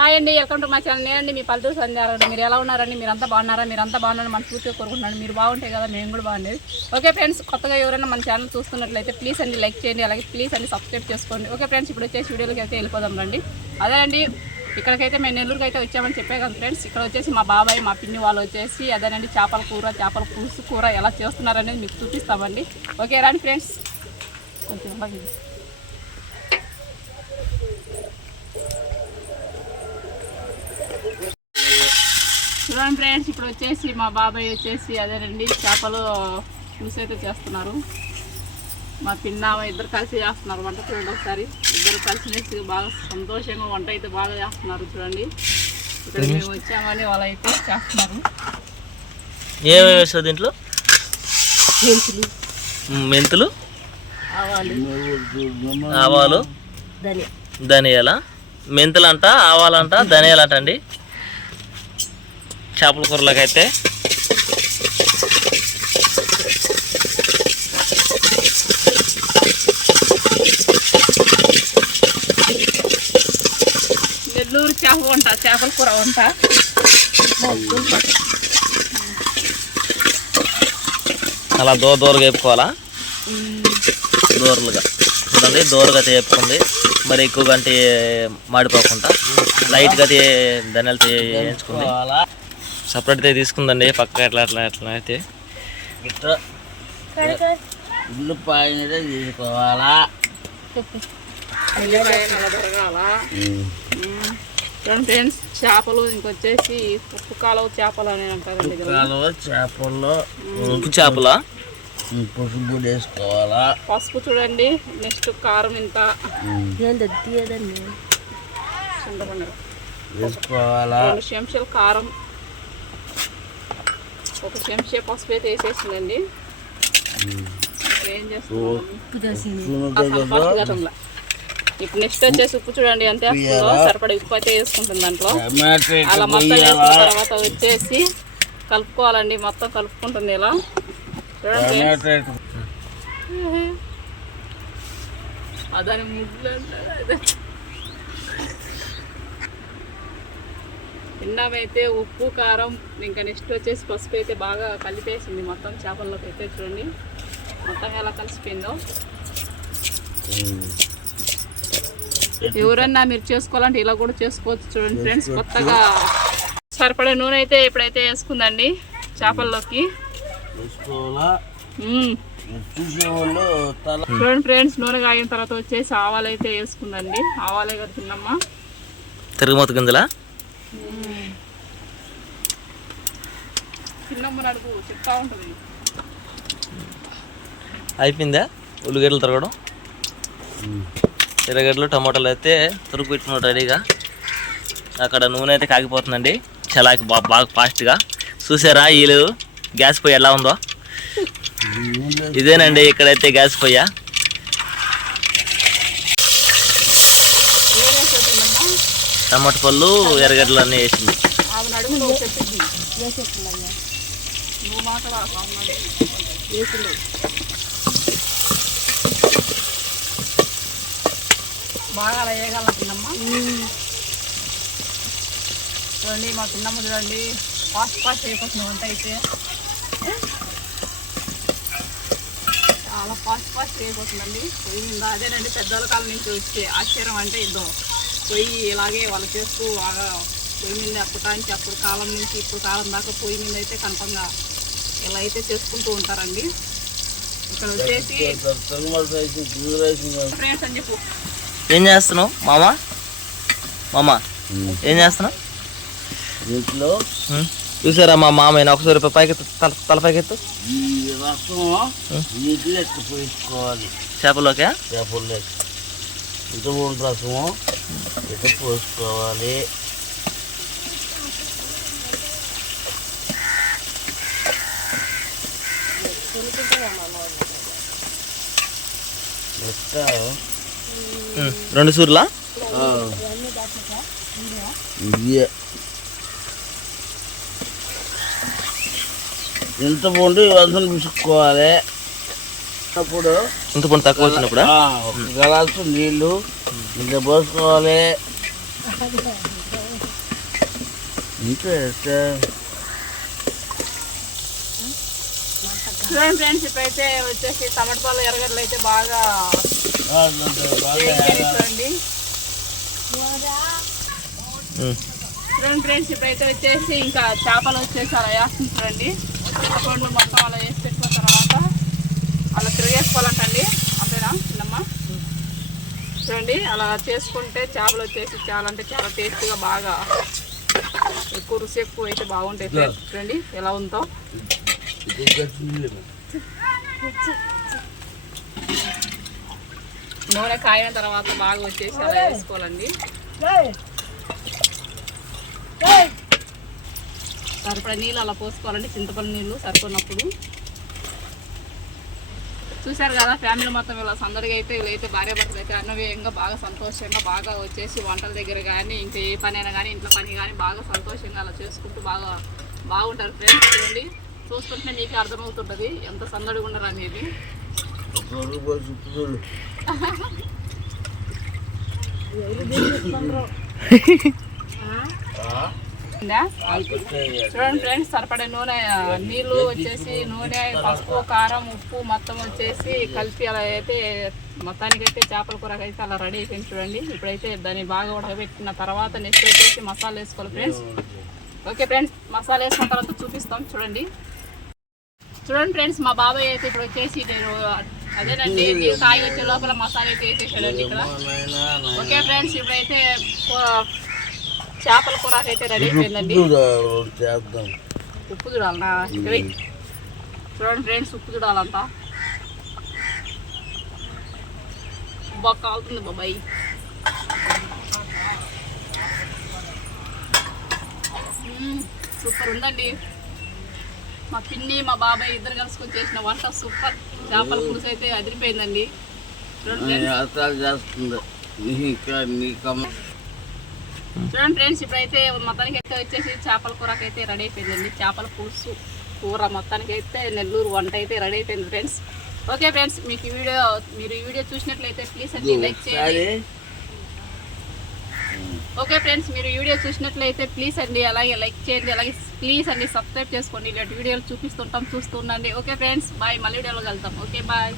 Hi అండి welcome to మా channel. నేనండి మీ పల్లెటూరు సంధ్యారండి మీరు ఎలా ఉన్నారండి? మీరంతా బాగున్నారా? మీరంతా బాగున్నారని మనస్ఫూర్తిగా కోరుకుంటున్నాను. మీరు బాగుంటే కదా మేము కూడా బాగుండేది. ఓకే ఫ్రెండ్స్ కొత్తగా ఎవరైనా మన ఛానల్ చూస్తున్నట్లయితే ప్లీజ్ అండి లైక్ చేయండి అలాగే ప్లీజ్ అండి సబ్స్క్రైబ్ చేసుకోండి. ఓకే ఫ్రెండ్స్ ఇప్పుడు వచ్చేసి వీడియోలోకి అయితే వెళ్ళిపోదాం రండి. అదే అండి ఇక్కడికైతే మేము నెల్లూరుకి అయితే వచ్చామని చెప్పే కదా ఫ్రెండ్స్. ఇక్కడ వచ్చేసి మా బాబాయ్ మా పిన్ని వాళ్ళు వచ్చేసి అదేనండి చేపల కూర చేపల పులుసు కూర ఎలా చేస్తున్నారనేది మీకు చూపిస్తామండి. ఓకే రండి ఫ్రెండ్స్. కొంచెం చూడండి ఫ్రెండ్స్ ఇప్పుడు వచ్చేసి మా బాబాయ్ వచ్చేసి అదేనండి చేపలు పులుసు అయితే చేస్తున్నారు. మా పిన్నామ ఇద్దరు కలిసి చేస్తున్నారు వంట చూడండి ఒకసారి. ఇద్దరు కలిసి బాగా సంతోషంగా వంట అయితే బాగా చేస్తున్నారు చూడండి. ఇక్కడ మేము వచ్చామని వాళ్ళు అయితే చేస్తున్నారు. ఏమేమి వేస్తావు దీంట్లో? మ్, మెంతులు? ఆవాలు. ఆవాలు? ధనియాల? మెంతులు అంట ఆవాలంట ధనియాలు అంట అండి చేపల కూరలోకి అయితే. నెల్లూరు చేప వంట చేపల కూర వంట. అలా దూర దూరగా వేపుకోవాలా? దూరలుగా. చూడండి దూరగా వేపుకుంది. మరి ఎక్కువగా అంటే మాడిపోకుండా. లైట్గా ధనియాలు వేయించుకుంది. సపరేట్ అయితే తీసుకుందండి పక్క ఎట్లా అట్లా ఎట్లా అయితే. తీసుకోవాలా? ఫ్రెండ్స్ చేపలు ఇంకొచ్చేసి ఉప్పు కాలువ చేపలు అని అంటారండి ఇది. కాలువ చేపల్లో ఉప్పు చేపల? పసుపు వేసుకోవాలా? పసుపు చూడండి నెక్స్ట్ కారం ఇంత. చింతపండు. వేసుకోవాలా? రెండు చెంచాలు కారం. ఒక చెంచా పసుపు అయితే వేసేసిందండి. ఏం చేస్తున్నాం? ఇప్పుడు నెక్స్ట్ వచ్చేసి ఉప్పు చూడండి ఎంత వేస్తుందో సరిపడే ఉప్పు అయితే వేసుకుంటుంది దాంట్లో. అలా మొత్తం వేసుకున్న తర్వాత వచ్చేసి కలుపుకోవాలండి మొత్తం కలుపుకుంటుంది ఇలా. చూడండి. అదని ముగ్గులు తిన్నామైతే ఉప్పు కారం ఇంకా నెక్స్ట్ వచ్చేసి పసుపు అయితే బాగా కలిపేసింది మొత్తం చేపల్లోకి అయితే చూడండి. మొత్తం ఎలా కలిసిపోయిందో. ఎవరన్నా మీరు చేసుకోవాలంటే ఇలా కూడా చేసుకోవచ్చు చూడండి ఫ్రెండ్స్ కొత్తగా సరిపడే నూనె అయితే ఇప్పుడైతే వేసుకుందండి చేపల్లోకి. చూడండి ఫ్రెండ్స్ నూనె కాగిన తర్వాత వచ్చేసి ఆవాలు అయితే వేసుకుందండి. ఆవాలే కదా తిన్నమ్మా. తిరుగుమూత గింజలా? చెప్తా ఉంటుంది. అయిపోయిందా? ఉల్లిగడ్డలు తరగడం? ఎర్రగడ్డలు టమాటాలు అయితే తురుగు పెట్టుకున్నాడు రెడీగా. అక్కడ నూనె అయితే కాగిపోతుందండి. చలాకి బాగా బాగా ఫాస్ట్గా. చూసారా వీళ్ళు గ్యాస్ పొయ్యి ఎలా ఉందో? ఇదేనండి ఇక్కడైతే గ్యాస్ పొయ్య. టమాటా పళ్ళు ఎర్రగడ్డలు అన్నీ వేసింది ఆమె నడుము నువ్వు చెప్పింది నువ్వు మాట్లాడ వేసింది బాగా అలా వేయగల తిన్నమ్మ చూడండి మా తిన్నమ్మ చూడండి. ఫాస్ట్ ఫాస్ట్ అయిపోతుంది వంట అయితే. చాలా ఫాస్ట్ ఫాస్ట్ అయిపోతుందండి. పొయ్యి మీద అదేనండి పెద్దల కాలం నుంచి వచ్చే ఆశ్చర్యం అంటే ఇద్దాం పొయ్యి ఇలాగే వాళ్ళు చేస్తూ బాగా పొయ్యి మీద అప్పటానికి అప్పుడు కాలం నుంచి ఇప్పుడు కాలం దాకా పొయ్యి మీద అయితే కన్ఫంగా ఇలా అయితే చేసుకుంటూ ఉంటారండి. ఇక్కడ వచ్చేసి ఫ్రెండ్స్ అని చెప్పు. ఏం చేస్తున్నావు మామ? మామ ఏం చేస్తున్నావు? దీంట్లో ఉం? చూసారా మా మామయ్య ఒకసారి రూపాయి పైకి తల తల పైకెత్తు ఈ రసం నీటిలో చేపలోకే చేపలు ఇంత మూడు రసము? ఇట్లా పోసుకోవాలి. రెండు సూర్లా? ఇదే ఎంత పండు వందలు పిసుక్కోవాలి. అప్పుడు ఇంత పండు తక్కువ వచ్చినప్పుడు గ్లాసు నీళ్ళు ఇంత పోసుకోవాలి ఇంకా ఎట్లా? చూడండి ఫ్రెండ్స్ ఇప్పుడైతే వచ్చేసి టమాటా పాలు ఎర్రగడ్డలు అయితే బాగా చూడండి. చూడండి ఫ్రెండ్స్ ఇప్పుడైతే వచ్చేసి ఇంకా చేపలు వచ్చేసి అలా వేస్తుంది చూడండి మొత్తం అలా వేసి పెట్టుకున్న తర్వాత అలా తిరిగేసుకోవాలంటండి అంతేనా? చిన్నమ్మ? చూడండి అలా చేసుకుంటే చేపలు వచ్చేసి చాలా అంటే చాలా టేస్ట్గా బాగా ఎక్కువ రుచి ఎక్కువ అయితే బాగుంటాయి. చూడండి ఎలా ఉందో. నూనె కాయిన తర్వాత బాగా వచ్చేసి అలా వేసుకోవాలండి. సరిపడా నీళ్ళు అలా పోసుకోవాలండి. చింతపల్లి నీళ్ళు సరిపోయినప్పుడు. చూశారు కదా ఫ్యామిలీ మొత్తం ఇలా సందడిగా అయితే వీళ్ళైతే భార్య భర్తలు అయితే అన్నవ్యంగా బాగా సంతోషంగా బాగా వచ్చేసి వంటల దగ్గర కానీ ఇంకా ఏ పని అయినా కానీ ఇంట్లో పని కానీ బాగా సంతోషంగా అలా చేసుకుంటూ బాగా బాగుంటారు ఫ్రెండ్స్ చూడండి. చూస్తుంటే మీకు అర్థమవుతుంటుంది. ఎంత సందడిగా ఉండరు అనేది చూడండి ఫ్రెండ్స్ సరిపడే నూనె నీళ్ళు వచ్చేసి నూనె పసుపు కారం ఉప్పు మొత్తం వచ్చేసి కలిపి అలా అయితే మొత్తానికి అయితే చేపల కూరకు అయితే అలా రెడీ అయిపోయింది చూడండి. ఇప్పుడైతే దాన్ని బాగా ఉడకబెట్టిన తర్వాత నెక్స్ట్ వచ్చేసి మసాలా వేసుకోవాలి ఫ్రెండ్స్. ఓకే ఫ్రెండ్స్ మసాలా వేసుకున్న తర్వాత చూపిస్తాం చూడండి. చూడండి ఫ్రెండ్స్ మా బాబాయ్ అయితే ఇప్పుడు వచ్చేసి నేను అదేనండి నీళ్ళు కాయ వచ్చే లోపల మసాలా అయితే వేసేసాడండి ఇక్కడ. ఓకే ఫ్రెండ్స్ ఇప్పుడైతే చేపల కూర అయితే రెడీ అయిపోయిందండి. ఉప్పు చూడాలన్నా. చూడండి ఫ్రెండ్స్ ఉప్పు చూడాలంతా బాగా కాలుతుంది బాబాయ్. సూపర్ ఉందండి. మా పిన్ని మా బాబాయ్ ఇద్దరు కలుసుకొని చేసిన వంట సూపర్. చేపల పులుసు అయితే అదిరిపోయిందండి. చేస్తుంది. చూడండి ఫ్రెండ్స్ ఇప్పుడైతే మొత్తానికి అయితే వచ్చేసి చేపల కూరకి అయితే రెడీ అయిపోయిందండి. చేపల పులుసు కూర మొత్తానికి అయితే నెల్లూరు వంట అయితే రెడీ అయిపోయింది ఫ్రెండ్స్. ఓకే ఫ్రెండ్స్ మీకు ఈ వీడియో మీరు ఈ వీడియో చూసినట్లయితే ప్లీజ్ అండి లైక్ చేయండి. ఓకే ఫ్రెండ్స్ మీరు ఈ వీడియో చూసినట్లయితే ప్లీజ్ అండి అలాగే లైక్ చేయండి అలాగే ప్లీజ్ అండి సబ్స్క్రైబ్ చేసుకోండి. ఇలాంటి వీడియోలు చూపిస్తుంటాం చూస్తుండండి ఓకే ఫ్రెండ్స్ బాయ్ మళ్ళీ వీడియోలో కలుద్దాం. Okay bye.